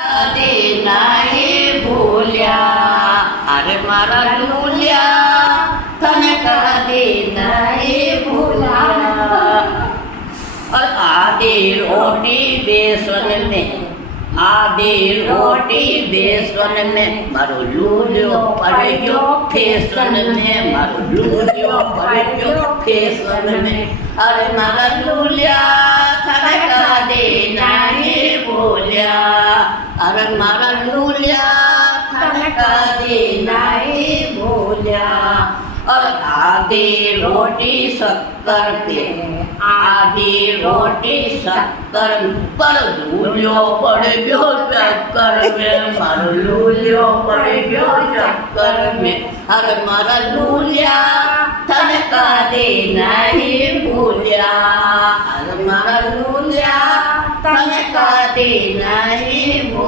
કદી નહીં ભૂલ્યા, અરે મારા લુલિયા તને કદી નહીં ભૂલ્યા. આદિ રોટી બેસન में, आदि रोटी बेसन में, मारो लूलियो पड़ गयो फेसन में, मारो लूलियो पड़ गयो फेसन में. अरे मारा लूलिया थाने कदे नहीं भूल्या, अरे मारा लूलिया थाने कदे नहीं भूल्या. और आधी रोटी शक्कर पे, आधी रोटी शक्कर पर लूलियो पड़ गयो चक्कर में, मारो लूलियो पड़ गयो चक्कर में. अरे मारा लूलिया तने कदे नहीं भूल्या, अरे मारा लूलिया तने कदे नहीं